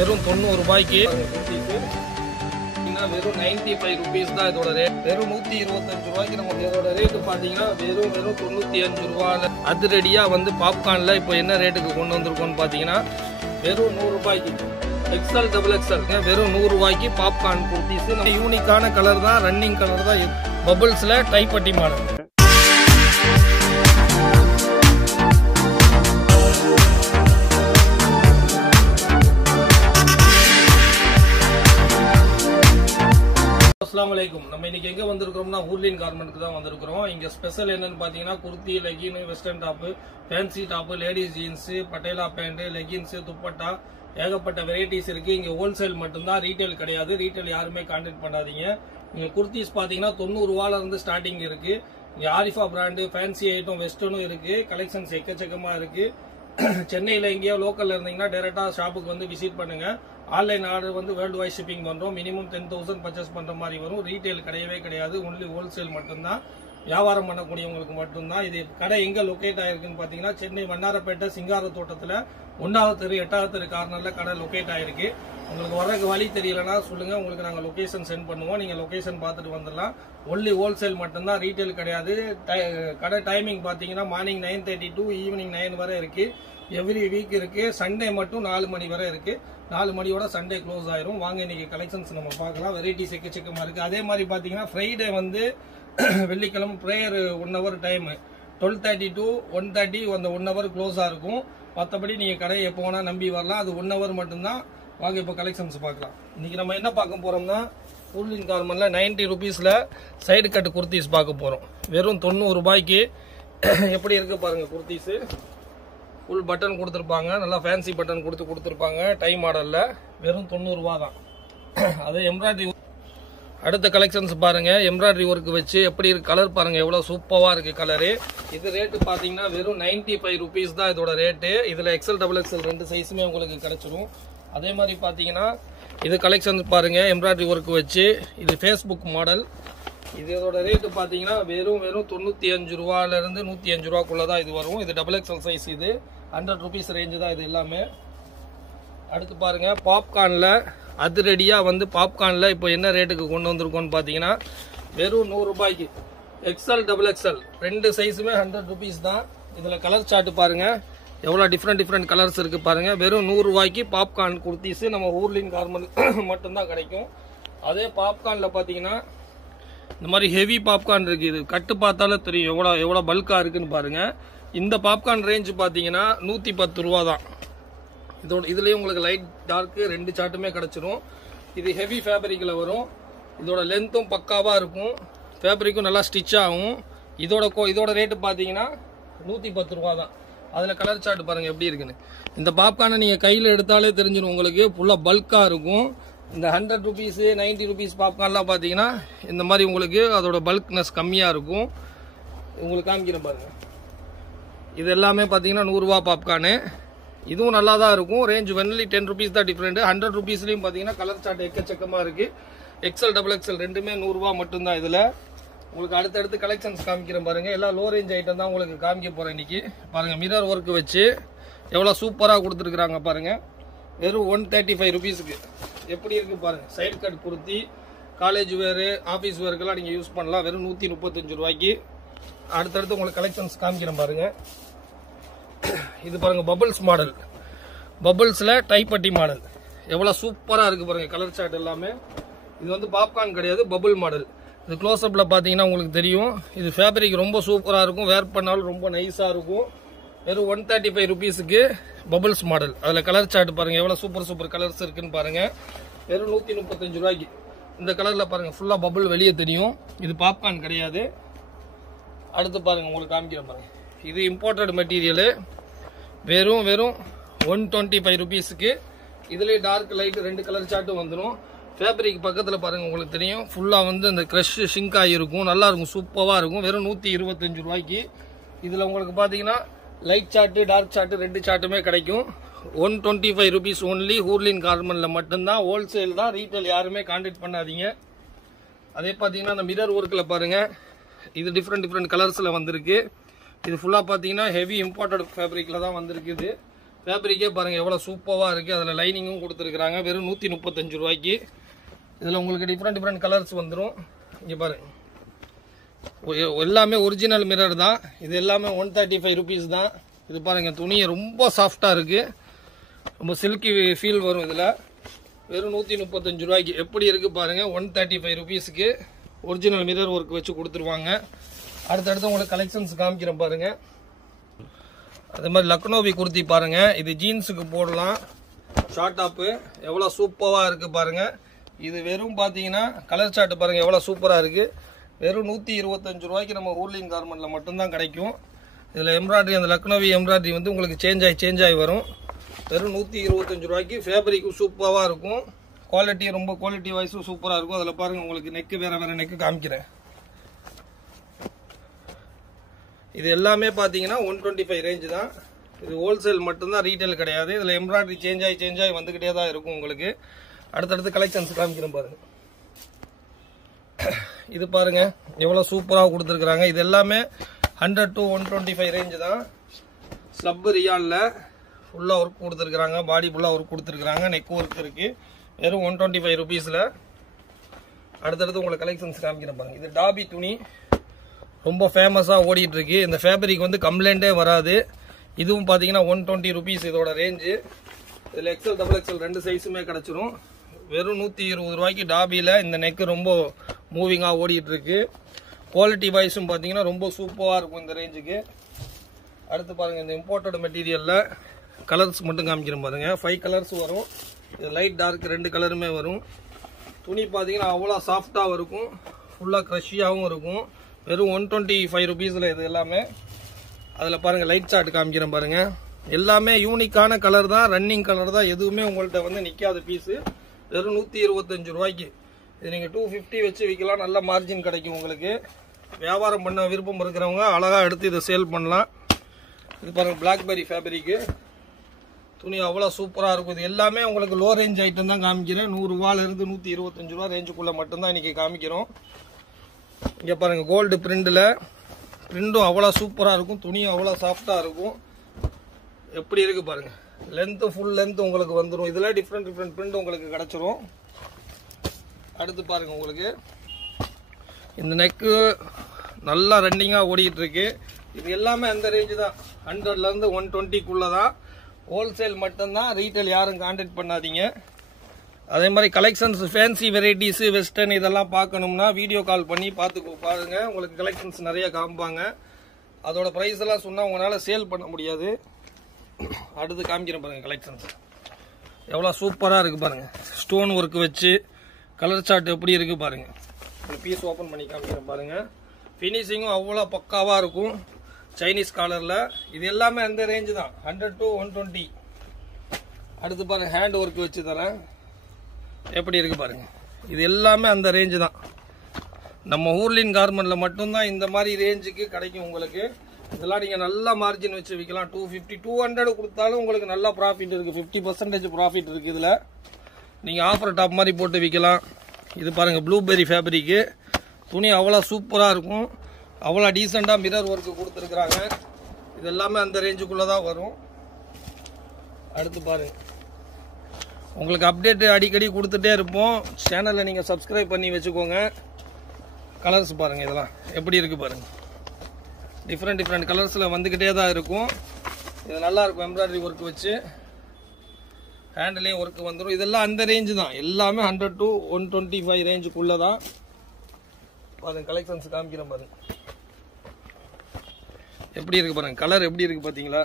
வெறும் 90 ரூபாய்க்கு வெறும் 95 rupees தான் இதோட ரேட். வெறும் 125 ரூபாய்க்கு நமக்கு இதோட ரேட்டு பார்த்தீங்கன்னா வெறும் 95 ரூபா. அதிரடியா வந்து பாப்கார்ன்ல இப்போ என்ன ரேட்டுக்கு கொண்டு வந்திருக்கோம்னு பார்த்தீங்கன்னா வெறும் 100 ரூபாய்க்கு எக்ஸ்எல் டபுள் எக்ஸ்எல் வெறும் 100 ரூபாய்க்கு பாப்கார்ன் குர்த்திஸ். யூனிக்கான கலர் தான், ரன்னிங் கலர் தான், பபிள்ஸ்ல டைப்பட்டி மாடல். அஸ்ஸலாமு அலைக்கும். நம்ம இன்னைக்கு எங்க வந்திருக்கிறோம்னா ஊர்லின் கார்மெண்ட்க்கு தான் வந்திருக்கிறோம். இங்க ஸ்பெஷல் என்னன்னு பாத்தீங்கன்னா kurti, legging, western top, fancy top, ladies jeans, Patiala pant, leggings, dupatta, ஏகப்பட்ட வெரைட்டிஸ் இருக்கு. இங்க ஹோல்சேல் மட்டும்தான், ரீட்டைல் கிடையாது. ரீட்டைல் யாருமே கான்டாக்ட் பண்ணாதீங்க. இங்க குர்த்திஸ் பாத்தீங்கன்னா 90 ரூபால இருந்து ஸ்டார்டிங் இருக்கு. இங்க ஆரிஃபா பிராண்டு, ஃபேன்சி ஐட்டம், வெஸ்டர்னும் இருக்கு. கலெக்ஷன்ஸ் எக்கச்சக்கமா இருக்கு. சென்னையில எங்கேயோ லோக்கல்ல இருந்தீங்கன்னா டைரக்டா ஷாப்புக்கு வந்து விசிட் பண்ணுங்க. ஆன்லைன் ஆர்டர் வந்து வேர்ல்டு வைட் ஷிப்பிங் பண்றோம். மினிமம் 10,000 பர்ச்சேஸ் பண்ற மாதிரி வரும். ரீட்டைல் கிடையவே கிடையாது. ஒன்லி ஹோல்சேல் மட்டும்தான். வியாபாரம் பண்ணக்கூடியவங்களுக்கு மட்டும்தான். இது கடை எங்க லொகேட் ஆயிருக்குன்னு பாத்தீங்கன்னா சென்னை வண்ணாரப்பேட்டை சிங்கார தோட்டத்துல 1வது தெரு 8வது தெரு கார்னர்ல கடை லொகேட் ஆயிருக்கு. உங்களுக்கு வரக்கு வழி தெரியலன்னா சொல்லுங்க, உங்களுக்கு நாங்க லொகேஷன் சென்ட் பண்ணுவோம். நீங்க லொகேஷன் பார்த்துட்டு வந்துடலாம். ஒன்லி ஹோல்சேல் மட்டும்தான், ரீட்டைல் கிடையாது. கடை டைமிங் பாத்தீங்கன்னா மார்னிங் 9:30 to ஈவினிங் 9 வரை இருக்கு. எவ்ரி வீக் இருக்கு. சண்டே மட்டும் 4 மணி வரை இருக்கு. 4 மணியோட சண்டே க்ளோஸ் ஆயிரும். வாங்க இன்னைக்கு கலெக்ஷன்ஸ் நம்ம பார்க்கலாம். வெரைட்டிஸ் எக்கச்சக்கமா இருக்கு. அதே மாதிரி பாத்தீங்கன்னா ஃப்ரைடே வந்து வெள்ளிக்கிழமை ப்ரேயர் 1 hour டைம் 12:30 to 1:30 அந்த 1 hour க்ளோஸா இருக்கும். மற்றபடி நீங்க கடையை எப்போ வேணா நம்பி வரலாம். அது 1 hour மட்டும்தான். வாங்க இப்போ கலெக்ஷன்ஸ் பார்க்கலாம். இன்னைக்கு நம்ம என்ன பார்க்க போறோம்னா ஊர்லின் கார்மெண்ட்ல 90 ரூபீஸ்ல சைடு கட் குர்த்திஸ் பார்க்க போறோம். வெறும் 90 ரூபாய்க்கு எப்படி இருக்கு பாருங்க. குர்த்திஸ் ஃபுல் பட்டன் கொடுத்துருப்பாங்க. நல்லா ஃபேன்சி பட்டன் கொடுத்துருப்பாங்க. டை மாடல்ல வெறும் 90 ரூபா தான். அது எம்ப்ராய்டரி. அடுத்த கலெக்ஷன்ஸ் பாருங்க. எம்ப்ராய்டரி ஒர்க் வச்சு எப்படி இருக்கு கலர் பாருங்க. எவ்வளவு சூப்பரா இருக்கு கலரு. இது ரேட்டு பாத்தீங்கன்னா வெறும் 95 ரூபீஸ் தான் இதோட ரேட்டு. இதுல எக்ஸ்எல் டபுள் எக்ஸ்எல் 2 சைஸுமே உங்களுக்கு கிடைச்சிரும். அதே மாதிரி பாத்தீங்கன்னா இது கலெக்ஷன்ஸ் பாருங்க. எம்ப்ராய்டரி ஒர்க் வச்சு இது ஃபேஸ்புக் மாடல். இதோட ரேட்டு பாத்தீங்கன்னா வெறும் 95 ரூபால இருந்து 105 ரூபாக்குள்ளதான் இது வரும். இது டபுள் எக்ஸ்எல் சைஸ். இது 100 ரூபீஸ் ரேஞ்சு தான் இது எல்லாமே. அடுத்து பாருங்க பாப்கார்ன்ல அதிரடியா வந்து பாப்கார்ன்ல இப்போ என்ன ரேட்டுக்கு கொண்டு வந்திருக்கோம்னு பாத்தீங்கன்னா வெறும் 100 ரூபாய்க்கு எக்ஸ்எல் டபுள் எக்ஸ்எல் 2 சைஸுமே 100 ரூபீஸ் தான். இதுல கலர் சார்ட் பாருங்க. எவ்வளவு டிஃப்ரெண்ட் கலர்ஸ் இருக்கு பாருங்க. வெறும் 100 ரூபாய்க்கு பாப்கார்ன் குர்த்திஸ் நம்ம ஊர்லின் கார்மெண்ட் மட்டும்தான் கிடைக்கும். அதே பாப்கார்ன்ல பாத்தீங்கன்னா இந்த மாதிரி ஹெவி பாப்கார்ன் இருக்கு. இது கட்டு பார்த்தாலே தெரியும் எவ்வளவு பல்கா இருக்குன்னு பாருங்க. இந்த பாப்கார்ன் ரேஞ்ச் பாத்தீங்கன்னா 110 ரூபா தான். இதுலயும் உங்களுக்கு லைட் டார்க் 2 சார்ட்டுமே கிடைச்சிரும். இது ஹெவி ஃபேப்ரிக்ல வரும். இதோட லென்த்தும் பக்காவா இருக்கும். ஃபேப்ரிக்கும் நல்லா ஸ்டிச் ஆகும். இதோட ரேட்டு பாத்தீங்கன்னா 110 ரூபா தான். அதுல கலர் சார்ட் பாருங்க எப்படி இருக்குன்னு. இந்த பாப்கார்னை நீங்க கையில எடுத்தாலே தெரிஞ்சிடும் உங்களுக்கு. ஃபுல்லா பல்கா இருக்கும். இந்த 100 ரூபீஸ் 90 ரூபீஸ் பாப்கார்ன்லாம் பாத்தீங்கன்னா இந்த மாதிரி உங்களுக்கு அதோட பல்க்னஸ் கம்மியா இருக்கும். உங்களுக்கு காமிக்கிறேன் பாருங்க. இது எல்லாமே பாத்தீங்கன்னா 100 ரூபா பாப்கார்னு. இதுவும் நல்லா தான் இருக்கும். ரேஞ்ச் ஒன்லி 10 ரூபீஸ் தான் டிஃபரெண்ட். 100 ரூபீஸ்லயும் பாத்தீங்கன்னா கலர் சார்ட் எக்கச்சக்கமா இருக்கு. எக்ஸ்எல் டபுள் எக்ஸ்எல் ரெண்டுமே 100 ரூபா மட்டும்தான். இதுல உங்களுக்கு அடுத்தடுத்து கலெக்ஷன்ஸ் காமிக்கிறேன் பாருங்க. எல்லாம் லோ ரேஞ்ச் ஐட்டம் தான் உங்களுக்கு காமிக்க போறேன் இன்னைக்கு. பாருங்க மிரர் ஒர்க் வச்சு எவ்வளவு சூப்பரா கொடுத்துருக்காங்க பாருங்க. வெறும் 135 ரூபீஸ்க்கு எப்படி இருக்கு பாருங்க. Side cut kurti, college wear, office வேருக்கெல்லாம் நீங்க யூஸ் பண்ணலாம். வெறும் 135 ரூபாய்க்கு. அடுத்தடுத்து உங்களுக்கு கலெக்ஷன்ஸ் காமிக்கிறேன் பாருங்க. இது பாருங்க பபிள்ஸ் மாடல். பபிள்ஸ்ல டைப்பட்டி மாடல் எவ்வளவு சூப்பரா இருக்கு பாருங்க. கலர் சார்ட் எல்லாமே. இது வந்து பாப்கார்ன் கிடையாது, பபிள் மாடல். இது க்ளோஸ் அப்ல பாத்தீங்கன்னா உங்களுக்கு தெரியும். இது ஃபேப்ரிக் ரொம்ப சூப்பரா இருக்கும். வேர் பண்ணாலும் ரொம்ப நைஸா இருக்கும். வெறும் 135 ரூபீஸ்க்கு பபிள்ஸ் மாடல். அதுல கலர் சார்ட் பாருங்க எவ்வளவு சூப்பர் கலர்ஸ் இருக்குன்னு பாருங்க. வெறும் 135 ரூபாய்க்கு. இந்த கலர்ல பாருங்க ஃபுல்லா பபிள் வெளியே தெரியும். இது பாப்கார்ன் கிடையாது. அடுத்து பாருங்க உங்களுக்கு காமிக்கிறேன் பாருங்க. இது இம்போர்ட்டட் மெட்டீரியல். வெறும் 125 ரூபீஸ்க்கு. இதுலயே டார்க் லைட் 2 கலர் சார்ட்டும் வந்துடும். ஃபேப்ரிக் பக்கத்துல பாருங்க உங்களுக்கு தெரியும். ஃபுல்லா வந்து இந்த கிரஷ் ஷிங்க் ஆகிருக்கும். நல்லா இருக்கும், சூப்பரா இருக்கும். வெறும் 125 ரூபாய்க்கு. இதுல உங்களுக்கு பாத்தீங்கன்னா லைட் சார்ட் டார்க் சார்ட் 2 சார்ட்டுமே கிடைக்கும். 125 ரூபீஸ் ஒன்லி. ஊர்லின் கார்மெண்ட்ல மட்டும்தான். ஹோல்சேல் தான், ரீட்டைல் யாருமே கான்டாக்ட் பண்ணாதீங்க. அதே பாத்தீங்கன்னா அந்த மிரர் ஒர்க்ல பாருங்க. இது டிஃப்ரெண்ட் கலர்ஸ்ல வந்திருக்கு. இது ஃபுல்லா பாத்தீங்கன்னா ஹெவி இம்போர்ட்டட் ஃபேப்ரிக்ல தான் வந்திருக்கு. ஃபேப்ரிக்கே பாருங்கள் எவ்வளோ சூப்பராக இருக்குது. அதில் லைனிங்கும் கொடுத்துருக்குறாங்க. வெறும் 135 ரூபாய்க்கு. இதில் உங்களுக்கு டிஃப்ரெண்ட் கலர்ஸ் வந்துடும். இங்கே பாருங்கள், எல்லாமே ஒரிஜினல் மிரர் தான். இது எல்லாமே 135 ருபீஸ் தான். இது பாருங்கள், துணி ரொம்ப சாஃப்டாக இருக்குது. ரொம்ப சில்கி ஃபீல் வரும். இதில் வெறும் 135 ரூபாய்க்கு எப்படி இருக்குது பாருங்கள். 135 ருபீஸுக்கு ஒரிஜினல் மிரர் ஒர்க் வச்சு கொடுத்துருவாங்க. அடுத்தடுத்து உங்களுக்கு கலெக்ஷன்ஸ் காமிக்கிறேன் பாருங்கள். அதே மாதிரி லக்னோவி குர்த்தி பாருங்கள். இது ஜீன்ஸுக்கு போடலாம். ஷார்ட் டாப்பு எவ்வளோ சூப்பராக இருக்குது பாருங்கள். இது வெறும் பார்த்தீங்கன்னா கலர் சார்ட் பாருங்கள் எவ்வளோ சூப்பராக இருக்குது. வெறும் 125 ரூபாய்க்கு நம்ம ஊர்லின் கார்மெண்ட்டில் மட்டும்தான் கிடைக்கும். இதில் எம்ப்ராய்டரி, அந்த லக்னோவி எம்ப்ராய்டரி வந்து உங்களுக்கு சேஞ்ச் ஆகி வரும். வெறும் 125 ரூபாய்க்கு. ஃபேப்ரிக்கும் சூப்பராக இருக்கும். ரொம்ப குவாலிட்டி வைஸும் சூப்பராக இருக்கும். அதில் பாருங்கள் உங்களுக்கு நெக்கு வேறு நெக்கு காமிக்கிறேன். இது எல்லாமே பார்த்தீங்கன்னா 125 ரேஞ்சு தான். இது ஹோல்சேல் மட்டும்தான், ரீட்டைல் கிடையாது. இதில் எம்ப்ராய்டரி சேஞ்ச் ஆகி வந்துக்கிட்டே தான் இருக்கும் உங்களுக்கு. அடுத்தடுத்து கலெக்ஷன்ஸ் காமிக்கிறேன் பாருங்கள். இது பாருங்க எவ்வளோ சூப்பராக கொடுத்துருக்குறாங்க. இது எல்லாமே 100 to 125 ரேஞ்சு தான். ஸ்லப் ரியாலில் ஃபுல்லாக ஒர்க் கொடுத்துருக்குறாங்க. பாடி ஃபுல்லாக ஒர்க் கொடுத்துருக்குறாங்க. நெக் ஒர்க் இருக்குது. வெறும் 125 ருபீஸில். அடுத்தடுத்து உங்களுக்கு கலெக்ஷன்ஸ் காமிக்கிறேன் பாருங்கள். இது டாபி துணி ரொம்ப ஃபேமஸாக ஓடிட்டுருக்கு. இந்த ஃபேப்ரிக் வந்து கம்ப்ளைண்ட்டே வராது. இதுவும் பார்த்தீங்கன்னா 120 ருபீஸ் இதோட ரேஞ்சு. இதில் XL XXL 2 சைஸுமே கிடச்சிரும். வெறும் 120 ரூபாய்க்கு டாபியில். இந்த நெக்கு ரொம்ப மூவிங்காக ஓடிட்டுருக்கு. குவாலிட்டி வைஸும் பார்த்தீங்கன்னா ரொம்ப சூப்பராக இருக்கும் இந்த ரேஞ்சுக்கு. அடுத்து பாருங்கள், இந்த இம்போர்ட்டட் மெட்டீரியலில் கலர்ஸ் மட்டும் காமிக்கிறேன் பாருங்கள். 5 கலர்ஸ் வரும். இது லைட் டார்க் 2 கலருமே வரும். துணி பார்த்தீங்கன்னா அவ்வளோ சாஃப்டாகவும் இருக்கும். ஃபுல்லாக க்ரஷியாகவும் இருக்கும். வெறும் 125 ருபீஸில் இது எல்லாமே. அதில் பாருங்கள் லைட் சார்ட் காமிக்கிறேன் பாருங்கள். எல்லாமே யூனிக்கான கலர் தான், ரன்னிங் கலர் தான். எதுவுமே உங்கள்கிட்ட வந்து நிற்காத பீஸு. வெறும் 125 ரூபாய்க்கு. இது நீங்கள் 250 வச்சு விற்கலாம். நல்ல மார்ஜின் கிடைக்கும் உங்களுக்கு. வியாபாரம் பண்ண விருப்பம் இருக்கிறவங்க அழகாக எடுத்து இதை சேல் பண்ணலாம். இது பாருங்கள் பிளாக்பெரி ஃபேப்ரிக்கு. துணி அவ்வளோ சூப்பராக இருக்கும். இது எல்லாமே உங்களுக்கு லோ ரேஞ்ச் ஐட்டம் தான் காமிக்கிறேன். 100 ரூபாயிலிருந்து 125 ரூபா ரேஞ்சுக்குள்ளே மட்டும்தான் இன்றைக்கி காமிக்கிறோம். இங்கே பாருங்கள் கோல்டு பிரிண்டில். பிரிண்டும் அவ்வளோ சூப்பராக இருக்கும். துணியும் அவ்வளோ சாஃப்டாக இருக்கும். எப்படி இருக்குது பாருங்கள். லென்த்து ஃபுல் லென்த் உங்களுக்கு வந்துடும். இதில் டிஃப்ரெண்ட் பிரிண்ட் உங்களுக்கு கிடச்சிரும். அடுத்து பாருங்கள், உங்களுக்கு இந்த நெக்கு நல்லா ரன்னிங்காக ஓடிக்கிட்டு இருக்கு. இது எல்லாமே அந்த ரேஞ்சு தான். 100லேருந்து 120க்குள்ளே தான். ஹோல்சேல் மட்டும்தான், ரீட்டைல் யாரும் கான்டாக்ட் பண்ணாதீங்க. அதே மாதிரி கலெக்ஷன்ஸ் ஃபேன்சி வெரைட்டிஸு வெஸ்டர்ன் இதெல்லாம் பார்க்கணும்னா வீடியோ கால் பண்ணி பாருங்க. உங்களுக்கு கலெக்ஷன்ஸ் நிறைய காமிப்பாங்க. அதோட ப்ரைஸ் எல்லாம் சொன்னால் உங்களால் சேல் பண்ண முடியாது. அடுத்து காமிக்கிறேன் பாருங்கள் கலெக்ஷன்ஸ். எவ்வளோ சூப்பராக இருக்குது பாருங்கள். ஸ்டோன் ஒர்க் வச்சு கலர் சார்ட் எப்படி இருக்குது பாருங்கள். ஒரு பீஸ் ஓப்பன் பண்ணி காமிக்கிறேன் பாருங்கள். ஃபினிஷிங்கும் அவ்வளோ பக்காவாக இருக்கும். சைனீஸ் காலரில். இது எல்லாமே அந்த ரேஞ்சு தான், 100 to 120. அடுத்து பாருங்கள் ஹேண்ட் ஒர்க் வச்சு தரேன். எப்படி இருக்குது பாருங்கள். இது எல்லாமே அந்த ரேஞ்சு தான். நம்ம ஊர்லின் கார்மெண்ட்டில் மட்டும்தான் இந்த மாதிரி ரேஞ்சுக்கு கிடைக்கும் உங்களுக்கு. இதெல்லாம் நீங்கள் நல்லா மார்ஜின் வச்சு விற்கலாம். 250 200 கொடுத்தாலும் உங்களுக்கு நல்லா ப்ராஃபிட் இருக்குது. 50% ப்ராஃபிட் இருக்குது. இதில் நீங்கள் ஆஃபர் டாப் மாதிரி போட்டு விற்கலாம். இது பாருங்கள் ப்ளூபெரி ஃபேப்ரிக்கு. துணி அவ்வளோ சூப்பராக இருக்கும். அவ்வளோ டீசெண்டாக மிரர் ஒர்க்கு கொடுத்துருக்குறாங்க. இது எல்லாமே அந்த ரேஞ்சுக்குள்ளே தான் வரும். அடுத்து பாருங்கள், உங்களுக்கு அப்டேட் அடிக்கடி கொடுத்துட்டே இருப்போம். சேனலில் நீங்கள் சப்ஸ்கிரைப் பண்ணி வச்சுக்கோங்க. கலர்ஸ் பாருங்கள். இதெல்லாம் எப்படி இருக்குது பாருங்கள். டிஃப்ரெண்ட் கலர்ஸில் வந்துக்கிட்டே தான் இருக்கும். இது நல்லாயிருக்கும். எம்ப்ராய்டரி ஒர்க் வச்சு ஹேண்ட்லேயும் ஒர்க் வந்துடும். இதெல்லாம் அந்த ரேஞ்சு தான். எல்லாமே 100 to 125 ரேஞ்சுக்குள்ளே தான். பாருங்கள் கலெக்ஷன்ஸ் காமிக்கிறேன் பாருங்கள். எப்படி இருக்குது பாருங்கள். கலர் எப்படி இருக்குது பார்த்தீங்களா.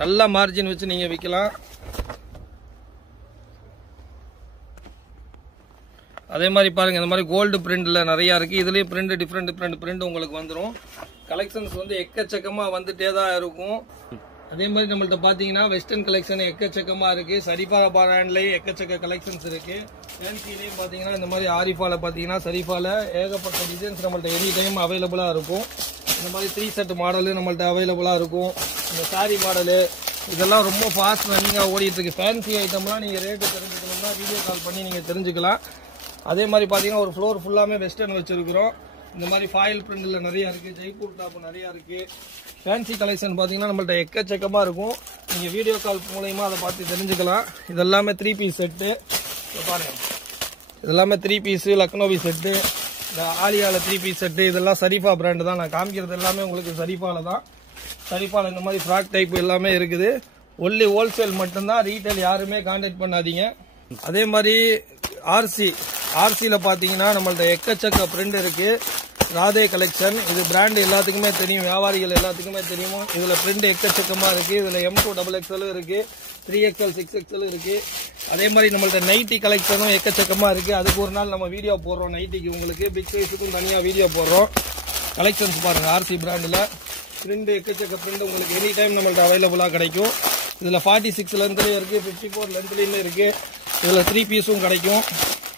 நல்லா மார்ஜின் வச்சு நீங்கள் விற்கலாம். அதே மாதிரி பாருங்கள், இந்த மாதிரி கோல்டு பிரிண்டில் நிறையா இருக்குது. இதுலேயும் பிரிண்ட் டிஃப்ரெண்ட் பிரிண்ட் உங்களுக்கு வந்துடும். கலெக்ஷன்ஸ் வந்து எக்கச்சக்கமாக வந்துட்டே தான் இருக்கும். அதே மாதிரி நம்மள்ட்ட பார்த்தீங்கன்னா வெஸ்டர்ன் கலெக்ஷன் எக்கச்சக்கமாக இருக்குது. சரிஃபா பிராண்ட்லேயும் எக்கச்சக்க கலெக்ஷன்ஸ் இருக்குது. ஃபேன்சிலையும் பார்த்தீங்கன்னா இந்த மாதிரி ஆரிஃபாவில் பார்த்தீங்கன்னா சரிஃபாவில் ஏகப்பட்ட டிசைன்ஸ் நம்மள்ட்ட எனி டைம் அவைலபிளாக இருக்கும். இந்த மாதிரி 3 செட் மாடலு நம்மள்ட்ட அவைலபிளாக இருக்கும். இந்த சாரி மாடலு இதெல்லாம் ரொம்ப ஃபாஸ்ட் ரன்னிங்காக ஓடிட்டுருக்கு. ஃபேன்சி ஐட்டம்லாம் நீங்கள் ரேட்டு தெரிஞ்சுக்கணும்னா வீடியோ கால் பண்ணி நீங்கள் தெரிஞ்சுக்கலாம். அதே மாதிரி பார்த்தீங்கன்னா ஒரு ஃப்ளோர் ஃபுல்லாமே வெஸ்டர்ன் வச்சுருக்கிறோம். இந்த மாதிரி ஃபாயில் பிரிண்டில் நிறைய இருக்குது. ஜெய்ப்பூர் டாப் நிறையா இருக்குது. ஃபேன்சி கலெக்ஷன் பார்த்தீங்கன்னா நம்மள்ட்ட எக்கச்சக்கமாக இருக்கும். நீங்கள் வீடியோ கால் மூலயமா அதை பார்த்து தெரிஞ்சுக்கலாம். இதெல்லாமே 3 பீஸ் செட்டு பாருங்கள். இதெல்லாமே 3 பீஸு லக்னோவி செட்டு. இந்த ஆலியாவில் 3 பீஸ் செட்டு. இதெல்லாம் சரிஃபா பிராண்டு தான். நான் காமிக்கிறது எல்லாமே உங்களுக்கு சரிஃபாவில் தான். சரிஃபாவில் இந்த மாதிரி ஃப்ராக் டைப் எல்லாமே இருக்குது. ஒன்லி ஹோல்சேல் மட்டும்தான், ரீட்டைல் யாருமே கான்டாக்ட் பண்ணாதீங்க. அதே மாதிரி ஆர்சியில் பார்த்தீங்கன்னா நம்மள்ட்ட எக்கச்சக்க பிரிண்ட் இருக்குது. ராதே கலெக்ஷன் இது பிராண்ட் எல்லாத்துக்குமே தெரியும், வியாபாரிகள் எல்லாத்துக்குமே தெரியும். இதில் பிரிண்ட் எக்கச்சக்கமாக இருக்குது. இதில் M2 XXL இருக்குது, 3XL 6XL இருக்குது. அதே மாதிரி நம்மள்ட்ட நைட்டி கலெக்ஷனும் எக்கச்சக்கமாக இருக்குது. அதுக்கு ஒரு நாள் நம்ம வீடியோ போடுறோம். நைட்டிக்கு உங்களுக்கு பிக் சைஸுக்கும் தனியாக வீடியோ போடுறோம். கலெக்ஷன்ஸ் பாருங்கள். ஆர்சி பிராண்டில் பிரிண்ட் எக்கச்சக்க பிரிண்ட் உங்களுக்கு எனி டைம் நம்மள்ட்ட அவைலபிளாக கிடைக்கும். இதில் 46 லென்த்லேயும் இருக்குது, 54 லென்த்லேயுமே இருக்குது. இதில் 3 பீஸும் கிடைக்கும்.